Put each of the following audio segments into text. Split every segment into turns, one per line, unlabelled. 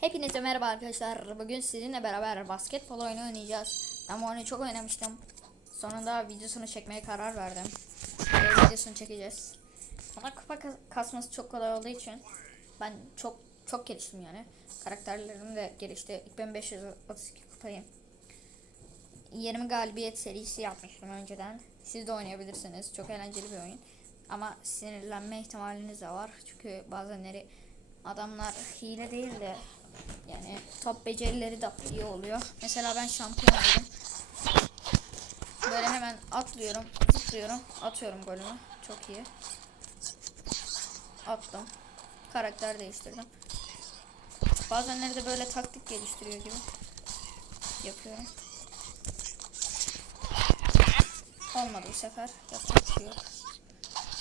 Hepinize merhaba arkadaşlar. Bugün sizinle beraber basketbol oyunu oynayacağız. Ben bu oyunu çok oynamıştım. Sonunda videosunu çekmeye karar verdim. Ve videosunu çekeceğiz. Bana kupa kas- kasması çok kolay olduğu için ben çok çok geliştim yani. Karakterlerim de gelişti. İlk ben 532 kupayım. 20 galibiyet serisi yapmıştım önceden. Siz de oynayabilirsiniz. Çok eğlenceli bir oyun. Ama sinirlenme ihtimaliniz de var. Çünkü bazenleri adamlar hile değil de yani top becerileri de iyi oluyor. Mesela ben şampiyon oldum. Böyle hemen atlıyorum, zıplıyorum, atıyorum golümü. Çok iyi. Attım. Karakter değiştirdim. Bazenleri de böyle taktik geliştiriyor gibi yapıyorum. Olmadı bu sefer. Yapacak şey.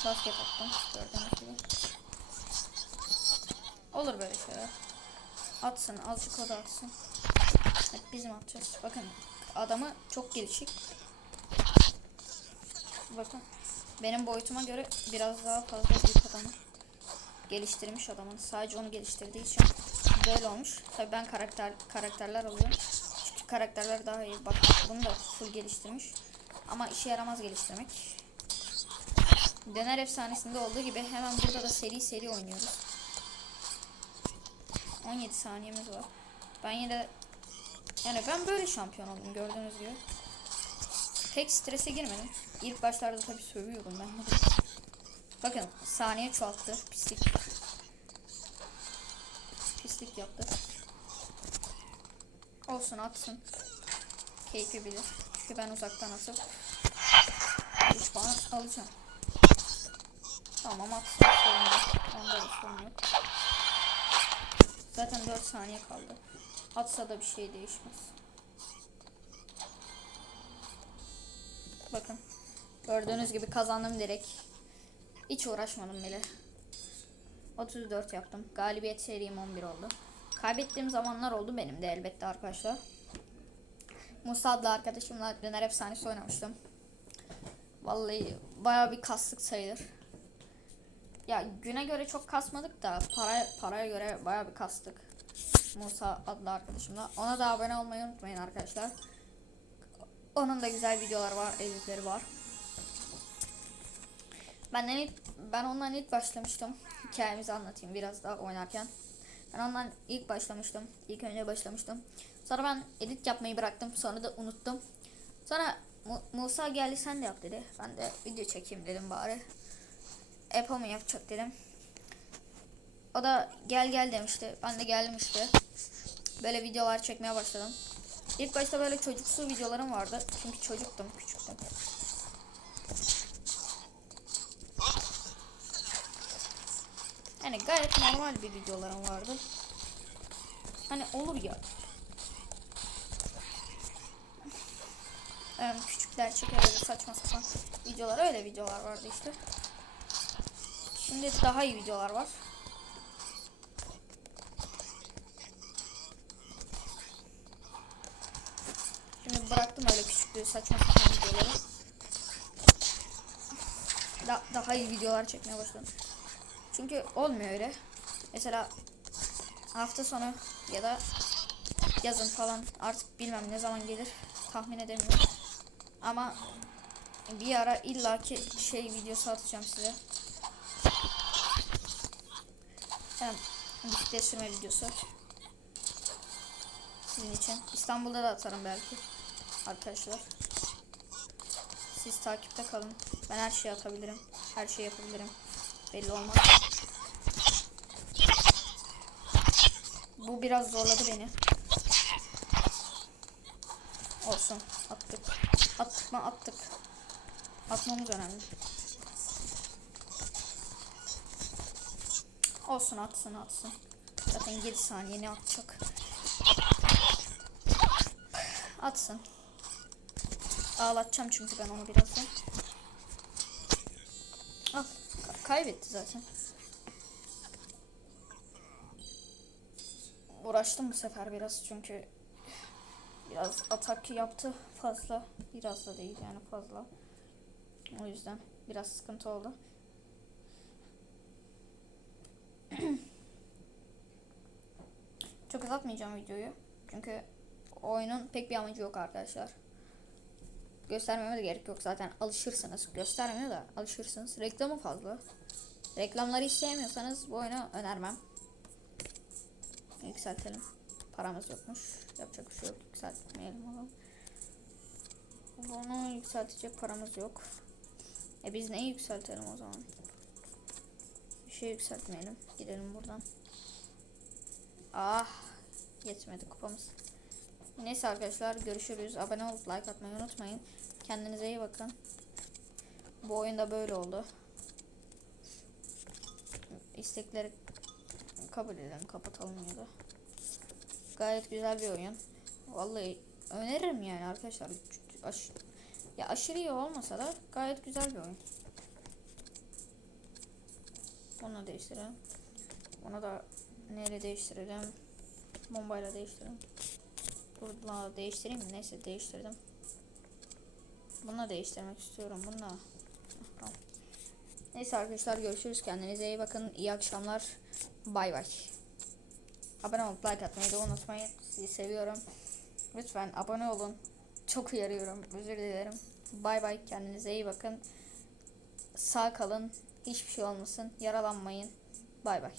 Basket attım. Gördüğünüz gibi. Olur böyle şeyler. Atsın. Azıcık o da atsın. Hep bizim atacağız. Bakın adamı çok gelişik. Bakın. Benim boyutuma göre biraz daha fazla büyük adamı. Geliştirmiş adamın. Sadece onu geliştirdiği için böyle olmuş. Tabii ben karakter karakterler alıyorum. Çünkü karakterler daha iyi. Bak bunu da full geliştirmiş. Ama işe yaramaz geliştirmek. Döner efsanesinde olduğu gibi hemen burada da seri seri oynuyoruz. 17 saniyemiz var. Ben yine yani ben böyle şampiyon oldum gördüğünüz gibi. Tek strese girmedim. İlk başlarda tabii sövüyordum ben. Bakın saniye çoğalttı. Pislik. Pislik yaptı. Olsun atsın. Keyfi bilir. Çünkü ben uzaktan atıp 3 puan alacağım. Tamam atsın. Sorun yok. Onda da sorun yok. Zaten 4 saniye kaldı. Atsa da bir şey değişmez. Bakın. Gördüğünüz gibi kazandım direkt. Hiç uğraşmadım bile. 34 yaptım. Galibiyet serim 11 oldu. Kaybettiğim zamanlar oldu benim de elbette arkadaşlar. Musa adlı arkadaşımla döner efsanesi oynamıştım. Vallahi bayağı bir kastık sayılır. Ya güne göre çok kasmadık da para paraya göre bayağı bir kastık. Musa adlı arkadaşımla. Ona da abone olmayı unutmayın arkadaşlar. Onun da güzel videolar var, editleri var. Benden ilk, ben ondan ilk başlamıştım. Hikayemizi anlatayım biraz daha oynarken. Ben ondan ilk başlamıştım. İlk önce başlamıştım. Sonra ben edit yapmayı bıraktım. Sonra da unuttum. Sonra Mu- Musa geldi sen de yap dedi. Ben de video çekeyim dedim bari. Apple mı yapacak dedim. O da gel gel demişti. Ben de geldim işte. Böyle videolar çekmeye başladım. İlk başta böyle çocuksu videolarım vardı. Çünkü çocuktum, küçüktüm. Yani gayet normal bir videolarım vardı. Hani olur ya. Yani küçükler çeker öyle saçma sapan videolar öyle videolar vardı işte. Şimdi daha iyi videolar var. Şimdi bıraktım öyle küçüklüğü saçma sapan videoları. Da- daha iyi videolar çekmeye başladım. Çünkü olmuyor öyle. Mesela hafta sonu ya da yazın falan artık bilmem ne zaman gelir tahmin edemiyorum. Ama bir ara illaki şey videosu atacağım size. Hem bisiklet sürme videosu. Sizin için. İstanbul'da da atarım belki. Arkadaşlar. Siz takipte kalın. Ben her şeyi atabilirim. Her şeyi yapabilirim. Belli olmaz. Bu biraz zorladı beni. Olsun. Attık. Attık mı attık. Atmamız önemli. Olsun atsın atsın. Zaten 7 saniye ne atacak. Atsın. Ağlatacağım çünkü ben onu birazdan. Al. ka- kaybetti zaten. Uğraştım bu sefer biraz çünkü biraz atak yaptı fazla. Biraz da değil yani fazla. O yüzden biraz sıkıntı oldu. Çok uzatmayacağım videoyu. Çünkü oyunun pek bir amacı yok arkadaşlar. Göstermeme de gerek yok zaten alışırsınız. Göstermiyor da alışırsınız. Reklamı fazla. Reklamları hiç sevmiyorsanız bu oyunu önermem. Yükseltelim. Paramız yokmuş. Yapacak bir şey yok. Yükseltmeyelim oğlum. Bunu yükseltecek paramız yok. E biz neyi yükseltelim o zaman? Şey yükseltmeyelim. Gidelim buradan. Ah yetmedi kupamız. Neyse arkadaşlar görüşürüz. Abone olup like atmayı unutmayın. Kendinize iyi bakın. Bu oyunda böyle oldu. İstekleri kabul edelim kapatalım ya da. Gayet güzel bir oyun. Vallahi öneririm yani arkadaşlar. Aş ya aşırı iyi olmasa da gayet güzel bir oyun. Bunu değiştirelim. Bunu da neyle değiştirelim? Bombayla değiştirelim. Bununla değiştireyim mi? Neyse değiştirdim. Bununla değiştirmek istiyorum. Bununla. Neyse arkadaşlar görüşürüz. Kendinize iyi bakın. İyi akşamlar. Bay bay. Abone olup like atmayı da unutmayın. Sizi seviyorum. Lütfen abone olun. Çok uyarıyorum. Özür dilerim. Bay bay. Kendinize iyi bakın. Sağ kalın. Hiçbir şey olmasın. Yaralanmayın. Bay bay.